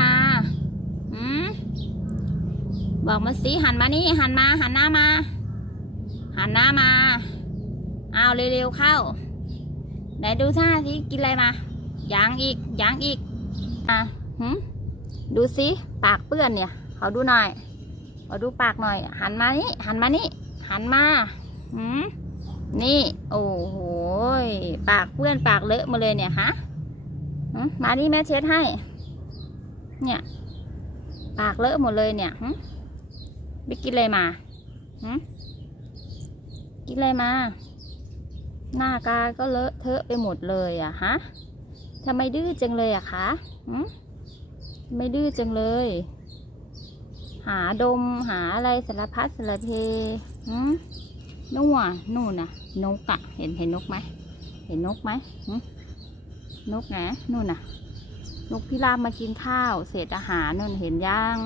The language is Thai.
มาหืมบอกมาสิหันมานี่หันมาหันหน้ามา หันหน้ามา เอาเร็วๆเข้า ไหนดูท่าสิกินอะไรมายังอีกยังอีกอะหืมดูสิปากเปื้อนเนี่ยขอดูหน่อยขอดูปากหน่อย หันมานี่หันมานี่หันมาหืมนี่ โอ้โหปากเปื้อนปากเลอะมาเลยเนี่ยฮะมมานี่แม่เช็ดให้ เนี่ย ปากเลอะหมดเลยเนี่ยหืมไปกินอะไรมากินอะไรมา หน้ากาก็เลอะเทอะไปหมดเลยอะฮะทำไมดื้อจังเลยอะคะไม่ดื้อจังเลย หาดมหาอะไรสารพัดสารเพหืมนู่นนู่นน่ะ นกอะเห็นเห็นนกไหมเห็นนกไหมหืมนกนะนู่นน่ะ นกพิราบมากินข้าว เศษอาหารนู่นเห็นย่าง